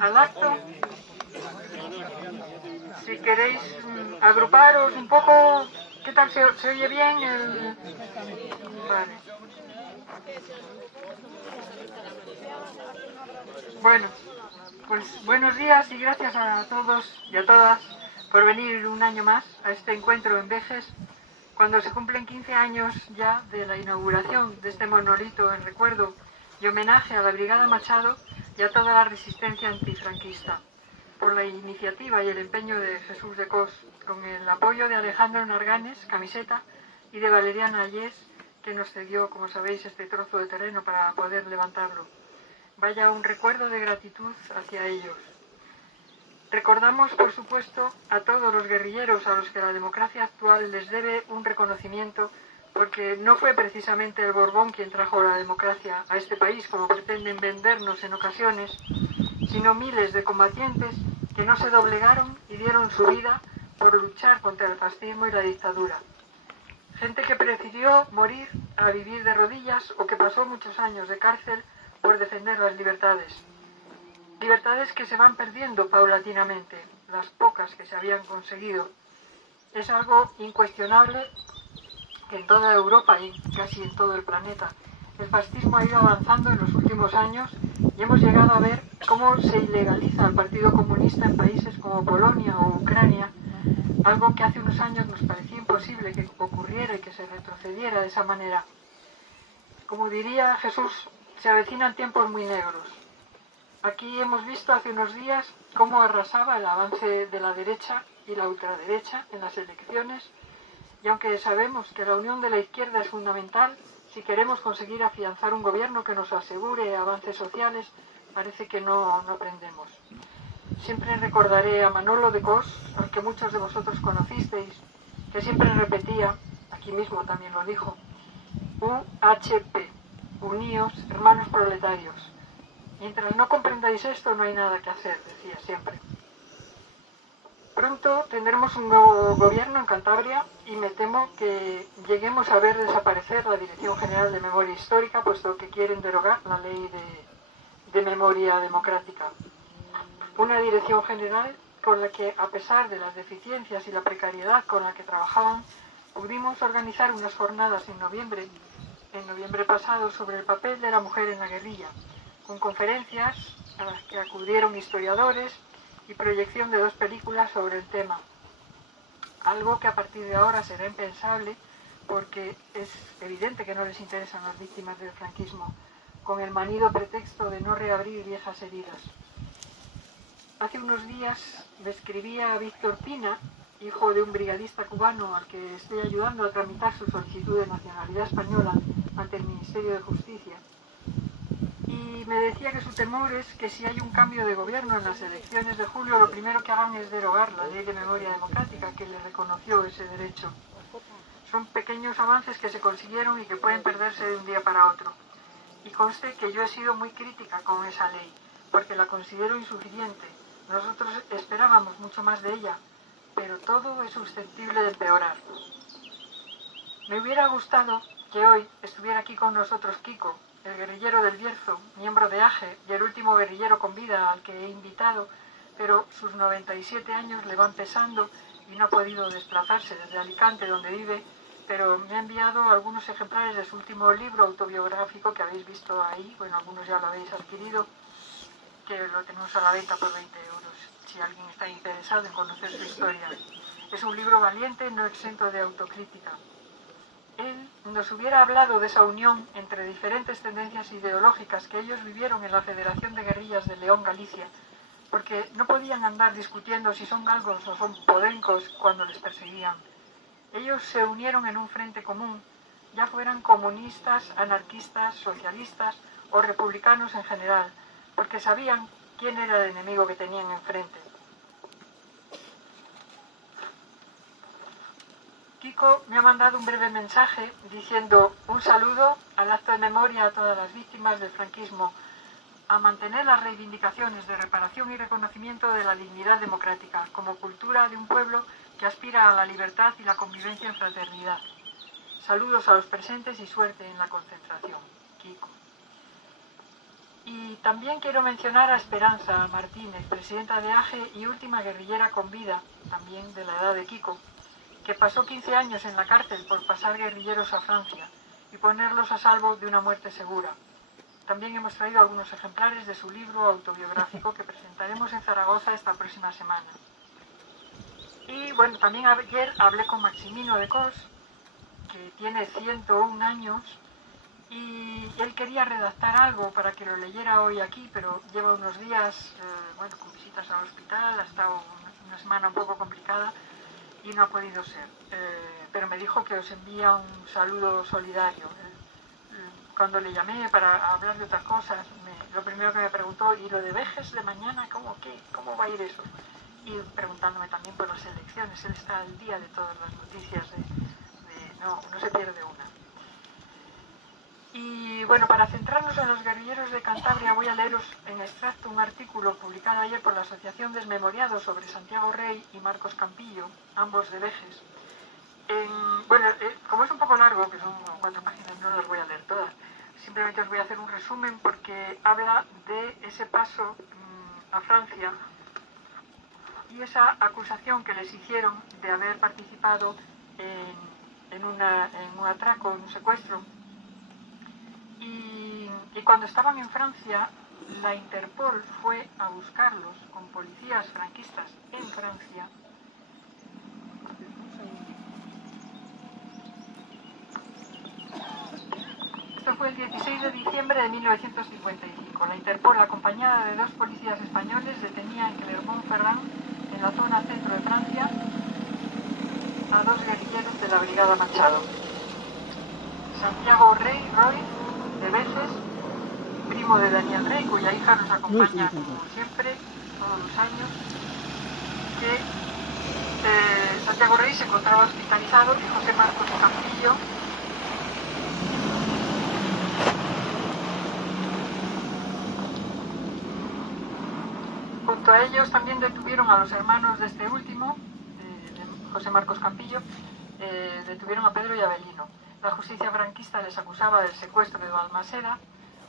al acto. Si queréis agruparos un poco, ¿qué tal? ¿Se oye bien? Vale. Bueno, pues buenos días y gracias a todos y a todas por venir un año más a este encuentro en Vejes, cuando se cumplen 15 años ya de la inauguración de este monolito en recuerdo y homenaje a la Brigada Machado y a toda la resistencia antifranquista, por la iniciativa y el empeño de Jesús de Cos, con el apoyo de Alejandro Narganes, camiseta, y de Valeriana Ayés, que nos cedió, como sabéis, este trozo de terreno para poder levantarlo. Vaya un recuerdo de gratitud hacia ellos. Recordamos, por supuesto, a todos los guerrilleros a los que la democracia actual les debe un reconocimiento, porque no fue precisamente el Borbón quien trajo la democracia a este país, como pretenden vendernos en ocasiones, sino miles de combatientes que no se doblegaron y dieron su vida por luchar contra el fascismo y la dictadura. Gente que prefirió morir a vivir de rodillas o que pasó muchos años de cárcel por defender las libertades. Libertades que se van perdiendo paulatinamente, las pocas que se habían conseguido. Es algo incuestionable que en toda Europa y casi en todo el planeta el fascismo ha ido avanzando en los últimos años y hemos llegado a ver cómo se ilegaliza al Partido Comunista en países como Polonia o Ucrania, algo que hace unos años nos parecía imposible que ocurriera y que se retrocediera de esa manera. Como diría Jesús, se avecinan tiempos muy negros. Aquí hemos visto hace unos días cómo arrasaba el avance de la derecha y la ultraderecha en las elecciones, y aunque sabemos que la unión de la izquierda es fundamental, si queremos conseguir afianzar un gobierno que nos asegure avances sociales, parece que no aprendemos. Siempre recordaré a Manolo de Cos, al que muchos de vosotros conocisteis, que siempre repetía, aquí mismo también lo dijo, UHP, uníos, hermanos proletarios. Mientras no comprendáis esto, no hay nada que hacer, decía siempre. Pronto tendremos un nuevo gobierno en Cantabria y me temo que lleguemos a ver desaparecer la Dirección General de Memoria Histórica, puesto que quieren derogar la ley de memoria democrática. Una dirección general con la que, a pesar de las deficiencias y la precariedad con la que trabajaban, pudimos organizar unas jornadas en noviembre pasado, sobre el papel de la mujer en la guerrilla, con conferencias a las que acudieron historiadores y proyección de 2 películas sobre el tema. Algo que a partir de ahora será impensable porque es evidente que no les interesan las víctimas del franquismo, con el manido pretexto de no reabrir viejas heridas. Hace unos días me escribía a Víctor Pina, hijo de un brigadista cubano al que estoy ayudando a tramitar su solicitud de nacionalidad española ante el Ministerio de Justicia, y me decía que su temor es que si hay un cambio de gobierno en las elecciones de julio, lo primero que hagan es derogar la ley de memoria democrática que le reconoció ese derecho. Son pequeños avances que se consiguieron y que pueden perderse de un día para otro. Y conste que yo he sido muy crítica con esa ley, porque la considero insuficiente. Nosotros esperábamos mucho más de ella, pero todo es susceptible de empeorar. Me hubiera gustado que hoy estuviera aquí con nosotros Kiko, el guerrillero del Bierzo, miembro de AGE y el último guerrillero con vida al que he invitado, pero sus 97 años le van pesando y no ha podido desplazarse desde Alicante, donde vive, pero me ha enviado algunos ejemplares de su último libro autobiográfico que habéis visto ahí, bueno, algunos ya lo habéis adquirido, que lo tenemos a la venta por 20 euros, si alguien está interesado en conocer su historia. Es un libro valiente, no exento de autocrítica. Él nos hubiera hablado de esa unión entre diferentes tendencias ideológicas que ellos vivieron en la Federación de Guerrillas de León, Galicia, porque no podían andar discutiendo si son galgos o son podencos cuando les perseguían. Ellos se unieron en un frente común, ya fueran comunistas, anarquistas, socialistas o republicanos en general, porque sabían quién era el enemigo que tenían enfrente. Kiko me ha mandado un breve mensaje diciendo un saludo al acto de memoria a todas las víctimas del franquismo, a mantener las reivindicaciones de reparación y reconocimiento de la dignidad democrática como cultura de un pueblo que aspira a la libertad y la convivencia en fraternidad. Saludos a los presentes y suerte en la concentración. Kiko. Y también quiero mencionar a Esperanza Martínez, presidenta de AGE y última guerrillera con vida, también de la edad de Kiko, que pasó 15 años en la cárcel por pasar guerrilleros a Francia y ponerlos a salvo de una muerte segura. También hemos traído algunos ejemplares de su libro autobiográfico que presentaremos en Zaragoza esta próxima semana. Y bueno, también ayer hablé con Maximino de Cos, que tiene 101 años, y él quería redactar algo para que lo leyera hoy aquí, pero lleva unos días con visitas al hospital, ha estado una semana un poco complicada y no ha podido ser. Pero me dijo que os envía un saludo solidario. Cuando le llamé para hablar de otras cosas, lo primero que me preguntó, ¿y lo de Vejes de mañana? ¿Cómo va a ir eso? Y preguntándome también por las elecciones. Él está al día de todas las noticias, no se pierde una. Y bueno, para centrarnos en los guerrilleros de Cantabria, voy a leeros en extracto un artículo publicado ayer por la Asociación Desmemoriados sobre Santiago Rey y Marcos Campillo, ambos de Vejes. Como es un poco largo, que son 4 páginas, no las voy a leer todas. Simplemente os voy a hacer un resumen porque habla de ese paso a Francia y esa acusación que les hicieron de haber participado en un atraco, en un secuestro. Y cuando estaban en Francia, la Interpol fue a buscarlos con policías franquistas en Francia. Esto fue el 16 de diciembre de 1955. La Interpol, acompañada de 2 policías españoles, detenía en Clermont-Ferrand, en la zona centro de Francia, a 2 guerrilleros de la Brigada Machado. Santiago Roy, de Vejes, primo de Daniel Rey, cuya hija nos acompaña como siempre, todos los años, que Santiago Rey se encontraba hospitalizado y José Marcos Campillo junto a ellos también detuvieron a los hermanos de este último, de José Marcos Campillo, detuvieron a Pedro y Avelino. La justicia franquista les acusaba del secuestro de Balmaseda,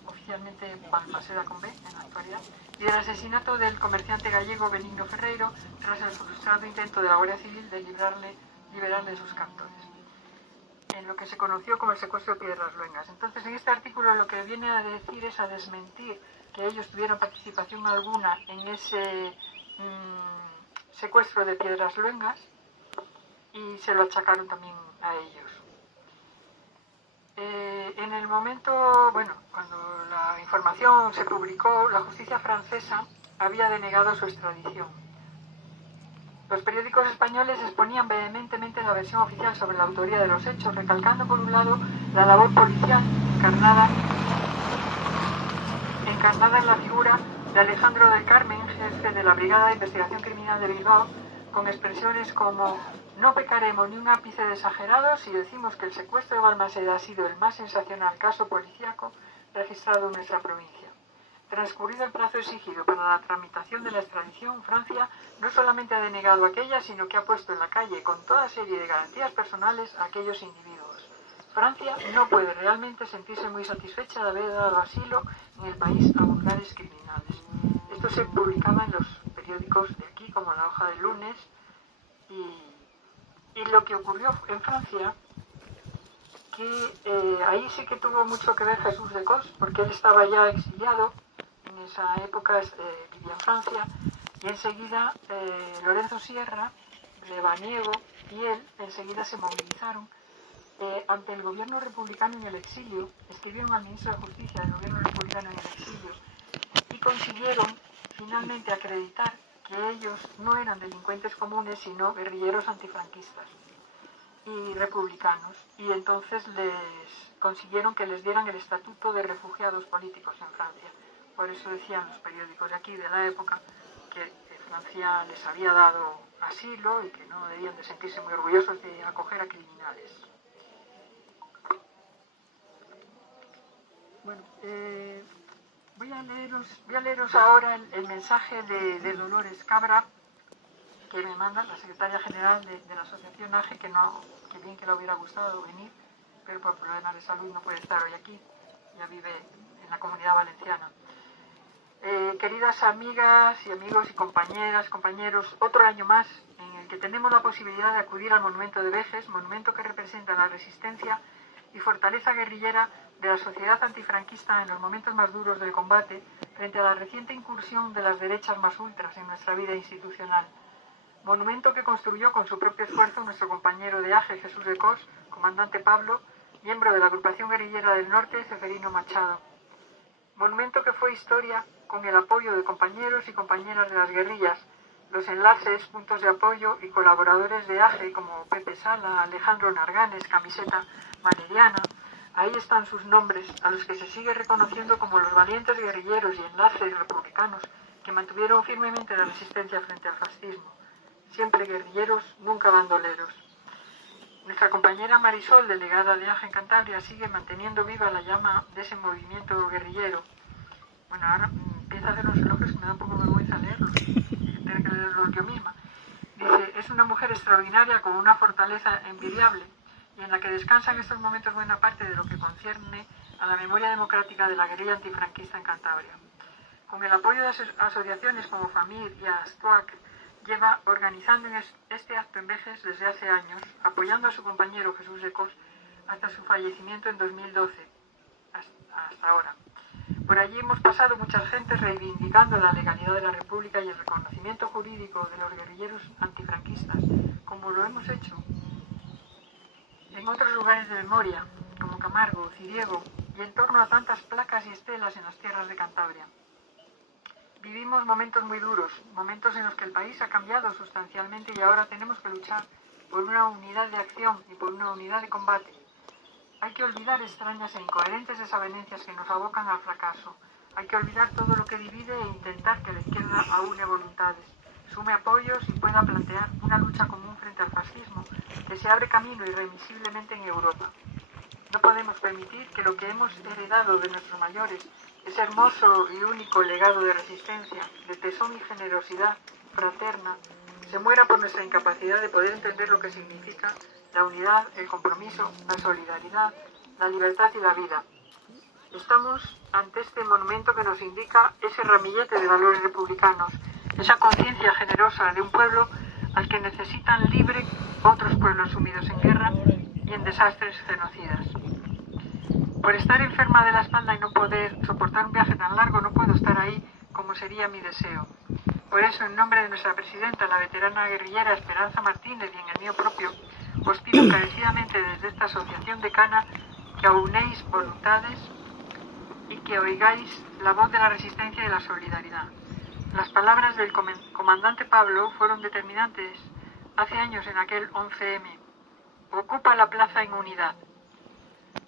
oficialmente Balmaseda con B en la actualidad, y del asesinato del comerciante gallego Benigno Ferreiro tras el frustrado intento de la Guardia Civil de liberarle de sus captores, en lo que se conoció como el secuestro de Piedras Luengas. Entonces, en este artículo lo que viene a decir es a desmentir que ellos tuvieran participación alguna en ese secuestro de Piedras Luengas, y se lo achacaron también a ellos. En el momento, cuando la información se publicó, la justicia francesa había denegado su extradición. Los periódicos españoles exponían vehementemente la versión oficial sobre la autoría de los hechos, recalcando por un lado la labor policial encarnada en la figura de Alejandro del Carmen, jefe de la Brigada de Investigación Criminal de Bilbao, con expresiones como: no pecaremos ni un ápice de exagerados si decimos que el secuestro de Balmaseda ha sido el más sensacional caso policíaco registrado en nuestra provincia. Transcurrido el plazo exigido para la tramitación de la extradición, Francia no solamente ha denegado aquella, sino que ha puesto en la calle con toda serie de garantías personales a aquellos individuos. Francia no puede realmente sentirse muy satisfecha de haber dado asilo en el país a vulgares criminales. Esto se publicaba en los periódicos de aquí, como La Hoja del Lunes, y lo que ocurrió en Francia, que ahí sí que tuvo mucho que ver Jesús de Cos, porque él estaba ya exiliado, en esa época vivía en Francia, y enseguida Lorenzo Sierra, Lebaniego y él enseguida se movilizaron ante el gobierno republicano en el exilio, escribieron al ministro de Justicia del gobierno republicano en el exilio y consiguieron finalmente acreditar que ellos no eran delincuentes comunes, sino guerrilleros antifranquistas y republicanos, y entonces les consiguieron que les dieran el estatuto de refugiados políticos en Francia. Por eso decían los periódicos de aquí, de la época, que Francia les había dado asilo y que no debían de sentirse muy orgullosos de acoger a criminales. Bueno, voy a leeros ahora el mensaje de Dolores Cabra, que me manda la secretaria general de la asociación AGE, que bien que le hubiera gustado venir, pero por problemas de salud no puede estar hoy aquí, ya vive en la Comunidad Valenciana. Queridas amigas y amigos y compañeras, compañeros, otro año más en el que tenemos la posibilidad de acudir al monumento de Vejes, monumento que representa la resistencia y fortaleza guerrillera de la sociedad antifranquista en los momentos más duros del combate frente a la reciente incursión de las derechas más ultras en nuestra vida institucional. Monumento que construyó con su propio esfuerzo nuestro compañero de AGE, Jesús de Cos, comandante Pablo, miembro de la agrupación guerrillera del norte, Ceferino Machado. Monumento que fue historia con el apoyo de compañeros y compañeras de las guerrillas, los enlaces, puntos de apoyo y colaboradores de AGE como Pepe Sala, Alejandro Narganes, Camiseta Valeriana. Ahí están sus nombres, a los que se sigue reconociendo como los valientes guerrilleros y enlaces republicanos que mantuvieron firmemente la resistencia frente al fascismo. Siempre guerrilleros, nunca bandoleros. Nuestra compañera Marisol, delegada de AGE en Cantabria, sigue manteniendo viva la llama de ese movimiento guerrillero. Bueno, ahora empieza a hacer unos elogios que me da un poco vergüenza leerlos, tener que leerlos yo misma. Dice, es una mujer extraordinaria con una fortaleza envidiable y en la que descansa en estos momentos buena parte de lo que concierne a la memoria democrática de la guerrilla antifranquista en Cantabria. Con el apoyo de asociaciones como FAMIR y ASTUAC, lleva organizando este acto en Vejes desde hace años, apoyando a su compañero Jesús de Cos hasta su fallecimiento en 2012, hasta ahora. Por allí hemos pasado muchas gentes reivindicando la legalidad de la República y el reconocimiento jurídico de los guerrilleros antifranquistas, como lo hemos hecho en otros lugares de memoria, como Camargo, Ciriego, y en torno a tantas placas y estelas en las tierras de Cantabria. Vivimos momentos muy duros, momentos en los que el país ha cambiado sustancialmente y ahora tenemos que luchar por una unidad de acción y por una unidad de combate. Hay que olvidar extrañas e incoherentes desavenencias que nos abocan al fracaso. Hay que olvidar todo lo que divide e intentar que la izquierda aúne voluntades, sume apoyos y pueda plantear una lucha común frente al fascismo que se abre camino irremisiblemente en Europa. No podemos permitir que lo que hemos heredado de nuestros mayores, ese hermoso y único legado de resistencia, de tesón y generosidad fraterna, se muera por nuestra incapacidad de poder entender lo que significa la unidad, el compromiso, la solidaridad, la libertad y la vida. Estamos ante este monumento que nos indica ese ramillete de valores republicanos, esa conciencia generosa de un pueblo al que necesitan libre otros pueblos sumidos en guerra y en desastres genocidas. Por estar enferma de la espalda y no poder soportar un viaje tan largo, no puedo estar ahí como sería mi deseo. Por eso, en nombre de nuestra presidenta, la veterana guerrillera Esperanza Martínez, y en el mío propio, os pido encarecidamente desde esta asociación decana que aunéis voluntades y que oigáis la voz de la resistencia y de la solidaridad. Las palabras del comandante Pablo fueron determinantes hace años en aquel 11M. Ocupa la plaza en unidad.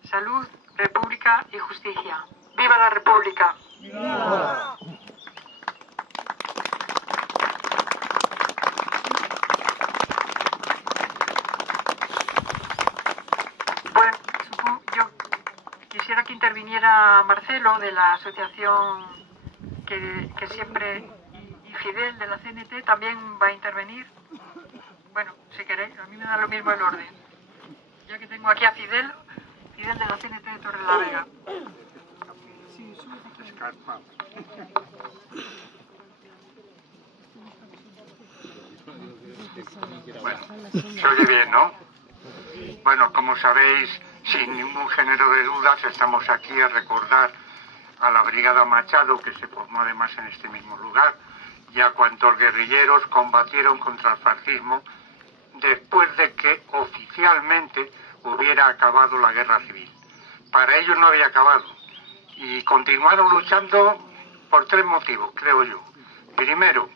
Salud, República y Justicia. ¡Viva la República! ¡Viva! Bueno, yo quisiera que interviniera Marcelo de la asociación que siempre, y Fidel de la CNT también va a intervenir. Bueno, si queréis, a mí me da lo mismo el orden. Ya que tengo aquí a Fidel de la CNT de Torrelavega. Bueno, se oye bien, ¿no? Bueno, como sabéis, sin ningún género de dudas, estamos aquí a recordar a la Brigada Machado, que se formó además en este mismo lugar, y a cuantos guerrilleros combatieron contra el fascismo después de que oficialmente hubiera acabado la guerra civil. Para ellos no había acabado y continuaron luchando por tres motivos, creo yo. Primero,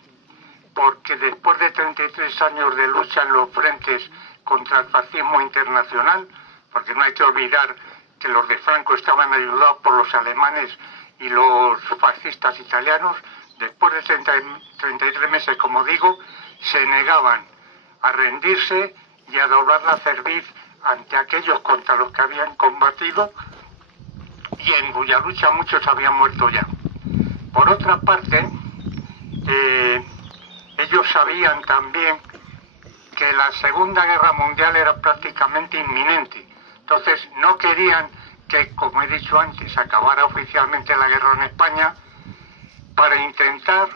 porque después de 33 años de lucha en los frentes contra el fascismo internacional, porque no hay que olvidar que los de Franco estaban ayudados por los alemanes y los fascistas italianos, después de 33 meses, como digo, se negaban a rendirse y a doblar la cerviz ante aquellos contra los que habían combatido y en cuya lucha muchos habían muerto ya. Por otra parte, ellos sabían también que la Segunda Guerra Mundial era prácticamente inminente. Entonces no querían que, como he dicho antes, acabara oficialmente la guerra en España para intentar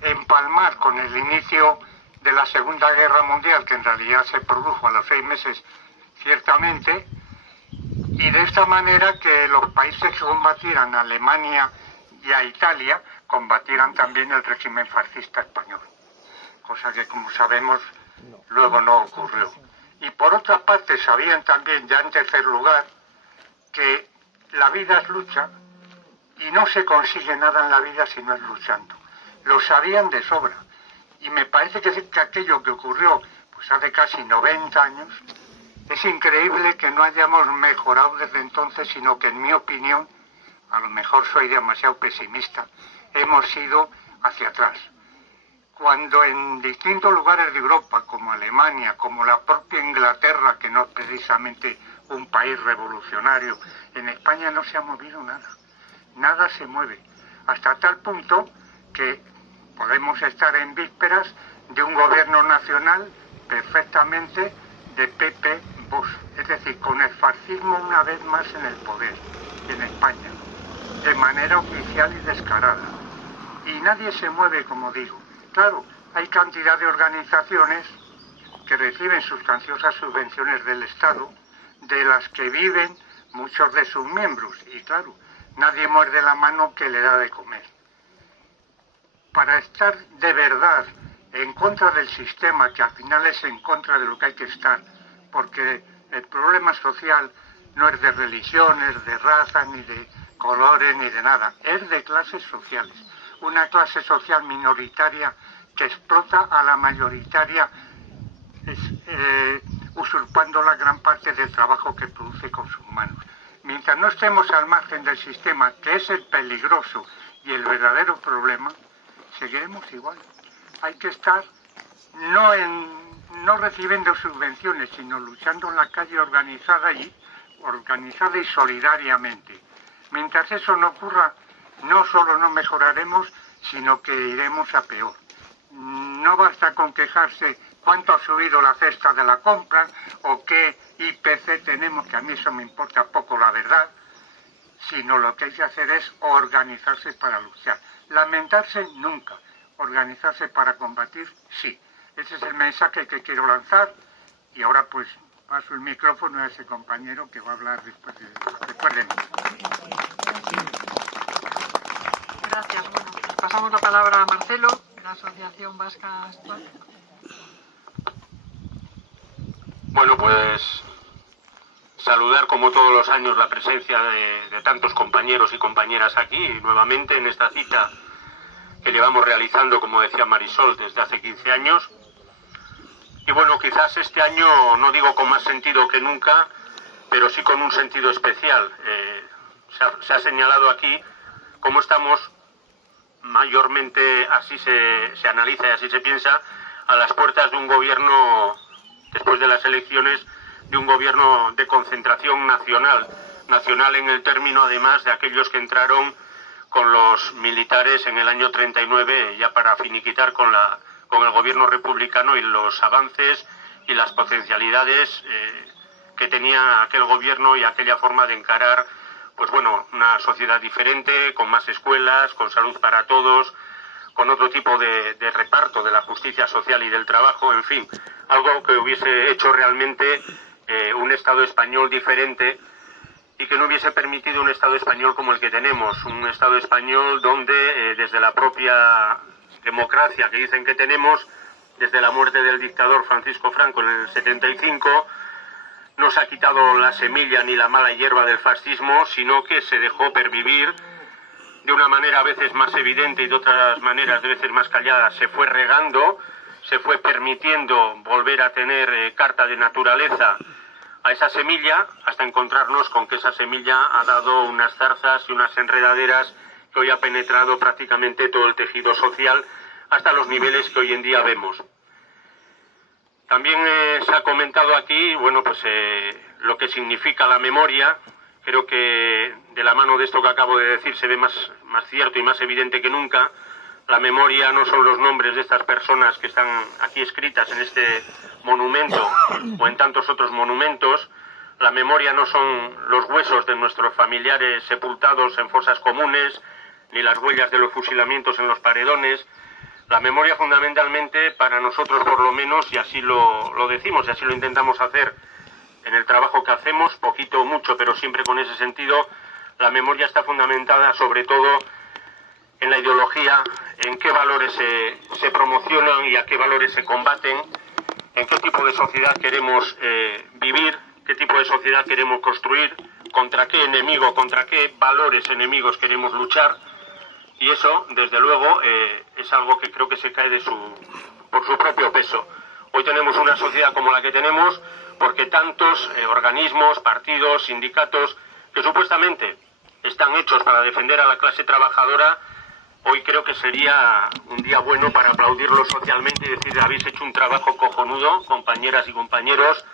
empalmar con el inicio de la Segunda Guerra Mundial, que en realidad se produjo a los 6 meses ciertamente, y de esta manera que los países que combatieran a Alemania y a Italia combatieran también el régimen fascista español, cosa que, como sabemos, luego no ocurrió. Y por otra parte sabían también, ya en tercer lugar, que la vida es lucha y no se consigue nada en la vida si no es luchando. Lo sabían de sobra. Y me parece que aquello que ocurrió pues hace casi 90 años, es increíble que no hayamos mejorado desde entonces, sino que, en mi opinión, a lo mejor soy demasiado pesimista, hemos ido hacia atrás. Cuando en distintos lugares de Europa, como Alemania, como la propia Inglaterra, que no es precisamente un país revolucionario, en España no se ha movido nada. Nada se mueve. Hasta tal punto que podemos estar en vísperas de un gobierno nacional perfectamente de PP Vox, es decir, con el fascismo una vez más en el poder en España, de manera oficial y descarada. Y nadie se mueve, como digo. Claro, hay cantidad de organizaciones que reciben sustanciosas subvenciones del Estado, de las que viven muchos de sus miembros, y claro, nadie muerde la mano que le da de comer. Para estar de verdad en contra del sistema, que al final es en contra de lo que hay que estar, porque el problema social no es de religiones, de raza, ni de colores, ni de nada, es de clases sociales. Una clase social minoritaria que explota a la mayoritaria, usurpando la gran parte del trabajo que produce con sus manos. Mientras no estemos al margen del sistema, que es el peligroso y el verdadero problema, seguiremos igual. Hay que estar no recibiendo subvenciones, sino luchando en la calle organizada y solidariamente. Mientras eso no ocurra, no solo no mejoraremos, sino que iremos a peor. No basta con quejarse cuánto ha subido la cesta de la compra o qué IPC tenemos, que a mí eso me importa poco, la verdad, sino lo que hay que hacer es organizarse para luchar. Lamentarse nunca, organizarse para combatir sí. Ese es el mensaje que quiero lanzar, y ahora pues paso el micrófono a ese compañero que va a hablar después de mí. Gracias. Bueno, pasamos la palabra a Marcelo, de la Asociación Vasca Actual. Bueno, pues saludar como todos los años la presencia de tantos compañeros y compañeras aquí, nuevamente en esta cita que llevamos realizando, como decía Marisol, desde hace 15 años. Y bueno, quizás este año, no digo con más sentido que nunca, pero sí con un sentido especial. Se ha señalado aquí cómo estamos, mayormente así se analiza y así se piensa, a las puertas de un gobierno, después de las elecciones, de un gobierno de concentración nacional en el término además de aquellos que entraron con los militares en el año 39, ya para finiquitar con el gobierno republicano y los avances y las potencialidades que tenía aquel gobierno y aquella forma de encarar, pues bueno, una sociedad diferente, con más escuelas, con salud para todos, con otro tipo de reparto de la justicia social y del trabajo, en fin, algo que hubiese hecho realmente un Estado español diferente y que no hubiese permitido un Estado español como el que tenemos, un Estado español donde desde la propia democracia que dicen que tenemos, desde la muerte del dictador Francisco Franco en el 75, no se ha quitado la semilla ni la mala hierba del fascismo, sino que se dejó pervivir de una manera a veces más evidente y de otras maneras de veces más callada. Se fue regando, se fue permitiendo volver a tener carta de naturaleza a esa semilla, hasta encontrarnos con que esa semilla ha dado unas zarzas y unas enredaderas que hoy ha penetrado prácticamente todo el tejido social hasta los niveles que hoy en día vemos. También se ha comentado aquí, bueno, pues lo que significa la memoria. Creo que de la mano de esto que acabo de decir se ve más cierto y más evidente que nunca. La memoria no son los nombres de estas personas que están aquí escritas en este monumento o en tantos otros monumentos. La memoria no son los huesos de nuestros familiares sepultados en fosas comunes, ni las huellas de los fusilamientos en los paredones. La memoria fundamentalmente, para nosotros por lo menos, y así lo decimos, y así lo intentamos hacer en el trabajo que hacemos, poquito o mucho, pero siempre con ese sentido, la memoria está fundamentada sobre todo en la ideología, en qué valores se promocionan y a qué valores se combaten, en qué tipo de sociedad queremos vivir, qué tipo de sociedad queremos construir, contra qué enemigo, contra qué valores enemigos queremos luchar. Y eso, desde luego, es algo que creo que se cae por su propio peso. Hoy tenemos una sociedad como la que tenemos porque tantos organismos, partidos, sindicatos, que supuestamente están hechos para defender a la clase trabajadora, hoy creo que sería un día bueno para aplaudirlos socialmente y decir: habéis hecho un trabajo cojonudo, compañeras y compañeros.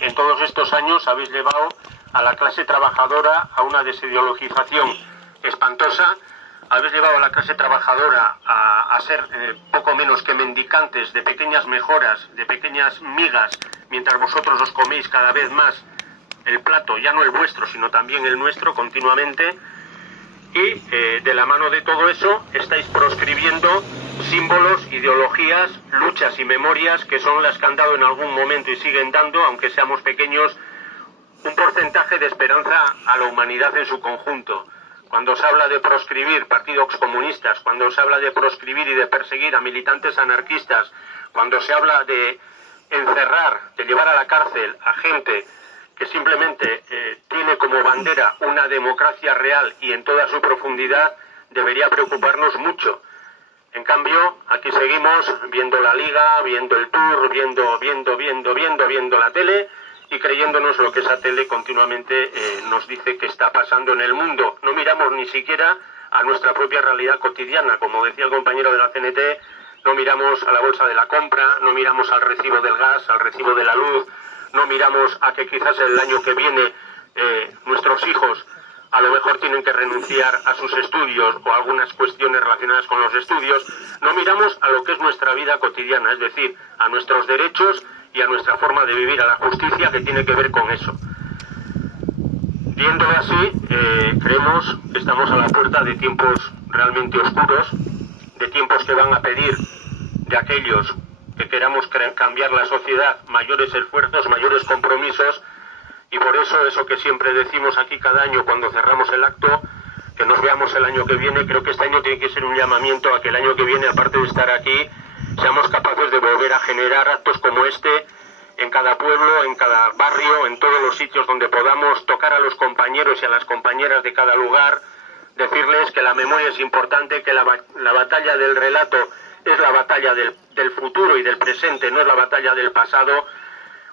En todos estos años habéis llevado a la clase trabajadora a una desideologización espantosa. Habéis llevado a la clase trabajadora a ser poco menos que mendicantes de pequeñas mejoras, de pequeñas migas, mientras vosotros os coméis cada vez más el plato, ya no el vuestro, sino también el nuestro, continuamente. Y de la mano de todo eso estáis proscribiendo símbolos, ideologías, luchas y memorias que son las que han dado en algún momento y siguen dando, aunque seamos pequeños, un porcentaje de esperanza a la humanidad en su conjunto. Cuando se habla de proscribir partidos comunistas, cuando se habla de proscribir y de perseguir a militantes anarquistas, cuando se habla de encerrar, de llevar a la cárcel a gente que simplemente tiene como bandera una democracia real y en toda su profundidad, debería preocuparnos mucho. En cambio, aquí seguimos viendo la Liga, viendo el Tour, viendo la tele y creyéndonos lo que esa tele continuamente nos dice que está pasando en el mundo. No miramos ni siquiera a nuestra propia realidad cotidiana. Como decía el compañero de la CNT, no miramos a la bolsa de la compra, no miramos al recibo del gas, al recibo de la luz, no miramos a que quizás el año que viene nuestros hijos a lo mejor tienen que renunciar a sus estudios o a algunas cuestiones relacionadas con los estudios. No miramos a lo que es nuestra vida cotidiana, es decir, a nuestros derechos y a nuestra forma de vivir, a la justicia que tiene que ver con eso. Viéndolo así, creemos que estamos a la puerta de tiempos realmente oscuros, de tiempos que van a pedir de aquellos que queramos cambiar la sociedad mayores esfuerzos, mayores compromisos, y por eso que siempre decimos aquí cada año cuando cerramos el acto, que nos veamos el año que viene. Creo que este año tiene que ser un llamamiento a que el año que viene, aparte de estar aquí, seamos capaces de volver a generar actos como este en cada pueblo, en cada barrio, en todos los sitios donde podamos tocar a los compañeros y a las compañeras de cada lugar, decirles que la memoria es importante, que la batalla del relato es la batalla del futuro y del presente, no es la batalla del pasado,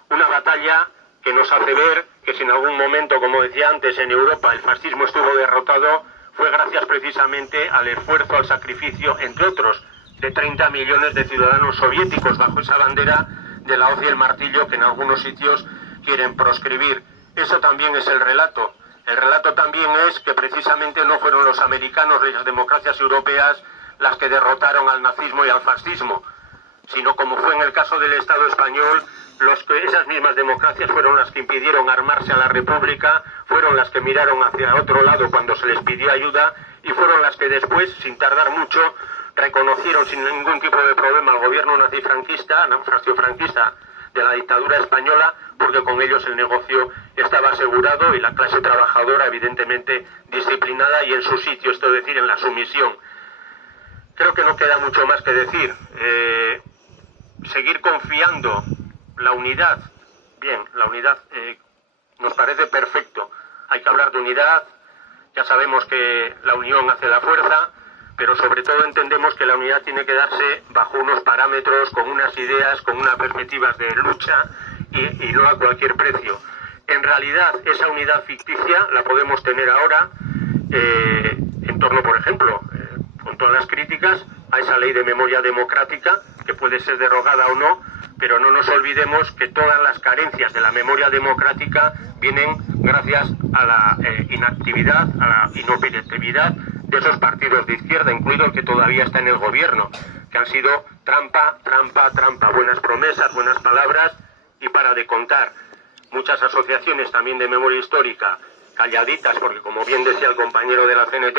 una batalla que nos hace ver que si en algún momento, como decía antes, en Europa el fascismo estuvo derrotado, fue gracias precisamente al esfuerzo, al sacrificio, entre otros, de 30 millones de ciudadanos soviéticos bajo esa bandera de la hoz y el martillo que en algunos sitios quieren proscribir. Eso también es el relato. El relato también es que precisamente no fueron los americanos y las democracias europeas las que derrotaron al nazismo y al fascismo, sino como fue en el caso del Estado español, esas mismas democracias fueron las que impidieron armarse a la República, fueron las que miraron hacia otro lado cuando se les pidió ayuda y fueron las que después, sin tardar mucho, reconocieron sin ningún tipo de problema al gobierno nazifranquista de la dictadura española, porque con ellos el negocio estaba asegurado y la clase trabajadora evidentemente disciplinada y en su sitio, esto es decir, en la sumisión. Creo que no queda mucho más que decir. Seguir confiando la unidad. Bien, la unidad nos parece perfecto. Hay que hablar de unidad. Ya sabemos que la unión hace la fuerza, pero sobre todo entendemos que la unidad tiene que darse bajo unos parámetros, con unas ideas, con unas perspectivas de lucha y no a cualquier precio. En realidad, esa unidad ficticia la podemos tener ahora en torno, por ejemplo, con todas las críticas a esa ley de memoria democrática, que puede ser derogada o no, pero no nos olvidemos que todas las carencias de la memoria democrática vienen gracias a la inactividad, a la inoperatividad de esos partidos de izquierda, incluido el que todavía está en el gobierno, que han sido trampa, buenas promesas, buenas palabras y para de contar. Muchas asociaciones también de memoria histórica, calladitas, porque como bien decía el compañero de la CNT,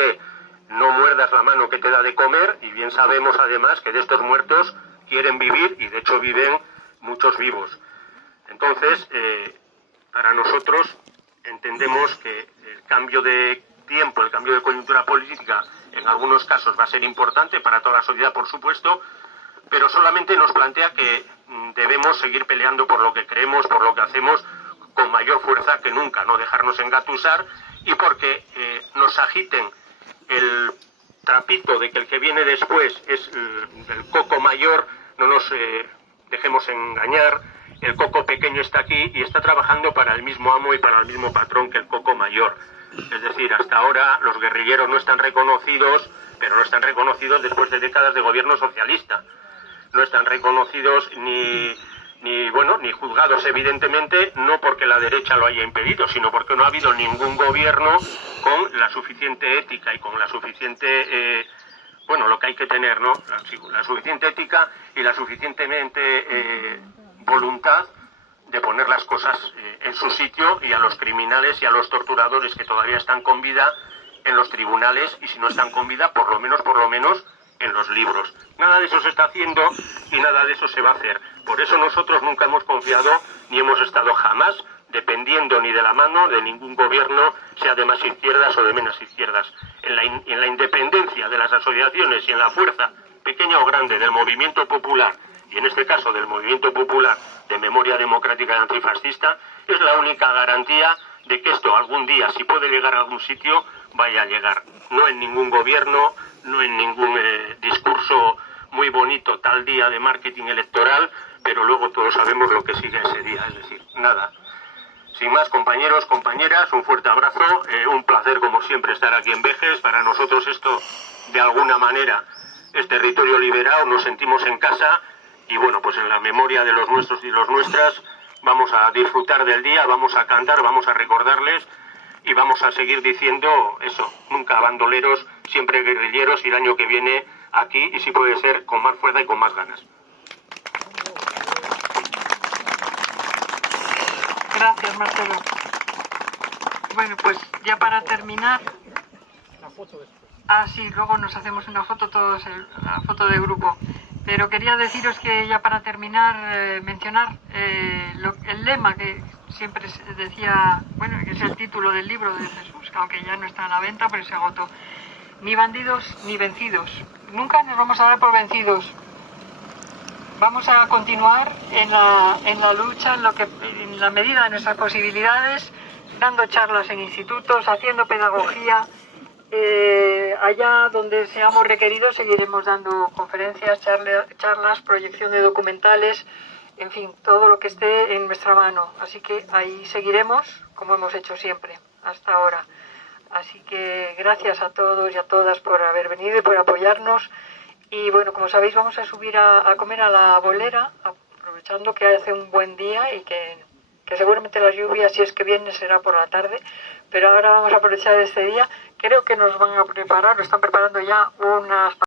no muerdas la mano que te da de comer, y bien sabemos además que de estos muertos quieren vivir, y de hecho viven muchos vivos. Entonces, para nosotros entendemos que el cambio de tiempo, el cambio de coyuntura política en algunos casos va a ser importante para toda la sociedad, por supuesto, pero solamente nos plantea que debemos seguir peleando por lo que creemos, por lo que hacemos, con mayor fuerza que nunca, no dejarnos engatusar, y porque nos agiten el trapito de que el que viene después es el coco mayor, no nos dejemos engañar. El coco pequeño está aquí y está trabajando para el mismo amo y para el mismo patrón que el coco mayor. Es decir, hasta ahora los guerrilleros no están reconocidos, pero no están reconocidos después de décadas de gobierno socialista. No están reconocidos ni juzgados, evidentemente, no porque la derecha lo haya impedido, sino porque no ha habido ningún gobierno con la suficiente ética y con la suficiente, lo que hay que tener, ¿no? La suficiente ética y la suficientemente voluntad de poner las cosas en su sitio, y a los criminales y a los torturadores que todavía están con vida en los tribunales, y si no están con vida, por lo menos en los libros. Nada de eso se está haciendo y nada de eso se va a hacer. Por eso nosotros nunca hemos confiado ni hemos estado jamás dependiendo ni de la mano de ningún gobierno, sea de más izquierdas o de menos izquierdas. En la independencia de las asociaciones y en la fuerza, pequeña o grande, del movimiento popular, y en este caso del movimiento popular de memoria democrática y antifascista, es la única garantía de que esto algún día, si puede llegar a algún sitio, vaya a llegar. No en ningún gobierno, no en ningún discurso muy bonito tal día de marketing electoral, pero luego todos sabemos lo que sigue ese día, es decir, nada. Sin más, compañeros, compañeras, un fuerte abrazo, un placer como siempre estar aquí en Vejes. Para nosotros esto, de alguna manera, es territorio liberado, nos sentimos en casa, y pues en la memoria de los nuestros y los nuestras vamos a disfrutar del día, vamos a cantar, vamos a recordarles, y vamos a seguir diciendo eso, nunca bandoleros, siempre guerrilleros, y el año que viene aquí, y si puede ser, con más fuerza y con más ganas. Gracias, Marcelo. Bueno, pues ya para terminar... sí, luego nos hacemos una foto todos, la foto de grupo. Pero quería deciros que ya para terminar, mencionar el lema que siempre decía, que es el título del libro de Jesús, que aunque ya no está a la venta, pero se agotó. Ni bandidos ni vencidos. Nunca nos vamos a dar por vencidos. Vamos a continuar en la lucha, en la medida de nuestras posibilidades, dando charlas en institutos, haciendo pedagogía. Allá donde seamos requeridos seguiremos dando conferencias, charlas, proyección de documentales, en fin, todo lo que esté en nuestra mano. Así que ahí seguiremos como hemos hecho siempre, hasta ahora. Así que gracias a todos y a todas por haber venido y por apoyarnos. Y como sabéis, vamos a subir a comer a la bolera, aprovechando que hace un buen día y que seguramente las lluvias, si es que viene, será por la tarde. Pero ahora vamos a aprovechar este día. Creo que nos van a preparar, nos están preparando ya unas